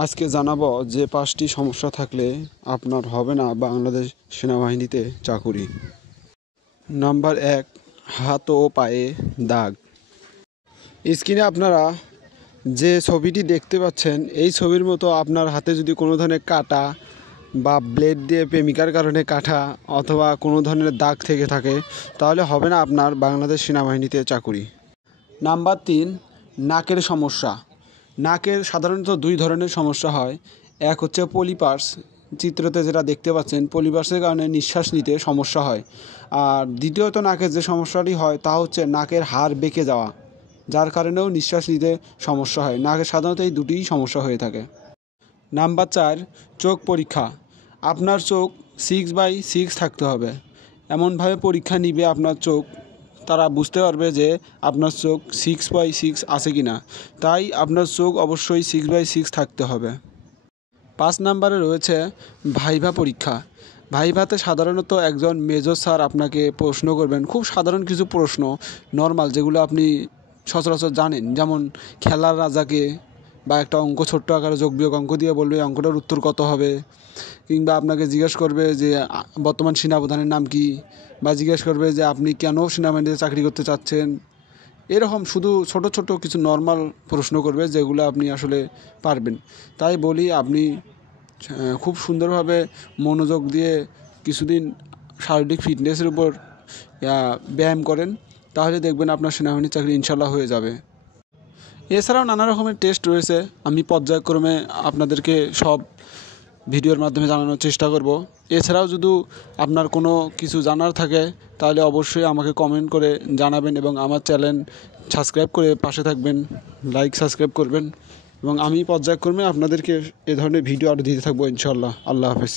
আজকে জানাবো যে 5টি সমস্যা থাকলে আপনার হবে না বাংলাদেশ সেনাবাহিনীতে চাকুরি। নাম্বার 1, হাত ও পায়ে দাগ। স্ক্রিনে আপনারা যে ছবিটি দেখতে পাচ্ছেন এই ছবির মতো আপনার হাতে যদি কোনো ধরনের কাটা বা ব্লেড দিয়ে প্রেমিকার কারণে কাটা অথবা কোনো ধরনের দাগ থেকে থাকে তাহলে হবে না আপনার বাংলাদেশ সেনাবাহিনীতে চাকুরি। নাম্বার 3, নাকের সমস্যা। নাকের সাধারণত 2 ধরনের সমস্যা হয়। এক হচ্ছে পলিপার্স, চিত্রতে যেটা দেখতে পাচ্ছেন পলিপার্সের কারণে নিঃশ্বাস নিতে সমস্যা হয়। আর দ্বিতীয়ত নাকের যে সমস্যাটি হয় তা হচ্ছে নাকের হাড় বেঁকে যাওয়া, যার কারণেও নিঃশ্বাস নিতে সমস্যা হয়। নাকের সাধারণত এই দুটিই সমস্যা হয়ে থাকে। নাম্বার 4, চোখ পরীক্ষা। আপনার চোখ 6/6 থাকতে হবে। এমনভাবে পরীক্ষা নিবে আপনার চোখ, তারা বুঝতে পারবে যে আপনার চোখ 6/6 আছে কি না। তাই আপনার চোখ অবশ্যই 6/6 থাকতে হবে। 5 নম্বরে রয়েছে ভাইভা পরীক্ষা। ভাইভাতে সাধারণত একজন মেজর স্যার আপনাকে প্রশ্ন করবেন, খুব সাধারণ কিছু প্রশ্ন, নর্মাল, যেগুলো আপনি সচরাচর জানেন, যেমন খেলার রাজাকে, বা একটা অঙ্ক ছোট্ট আকারে যোগ বিয়োগ অঙ্ক দিয়ে বলবে অঙ্কটার উত্তর কত হবে, কিংবা আপনাকে জিজ্ঞেস করবে যে বর্তমান সেনাপ্রধানের নাম কি, বা জিজ্ঞেস করবে যে আপনি কেন সেনাবাহিনীতে চাকরি করতে চাচ্ছেন। এরকম শুধু ছোট ছোট কিছু নর্মাল প্রশ্ন করবে যেগুলো আপনি আসলে পারবেন। তাই বলি আপনি খুব সুন্দরভাবে মনোযোগ দিয়ে কিছুদিন শারীরিক ফিটনেসের উপর ব্যায়াম করেন, তাহলে দেখবেন আপনার সেনাবাহিনীর চাকরি ইনশাল্লাহ হয়ে যাবে। এছাড়াও নানা রকমের টেস্ট রয়েছে, আমি পর্যায়ক্রমে আপনাদেরকে সব ভিডিওর মাধ্যমে জানানোর চেষ্টা করব। এছাড়াও যদি আপনার কোনো কিছু জানার থাকে তাহলে অবশ্যই আমাকে কমেন্ট করে জানাবেন এবং আমার চ্যানেল সাবস্ক্রাইব করে পাশে থাকবেন, লাইক সাবস্ক্রাইব করবেন, এবং আমি পর্যায়ক্রমে আপনাদেরকে এ ধরনের ভিডিও আরও দিতে থাকবো ইনশাল্লাহ। আল্লাহ হাফেজ।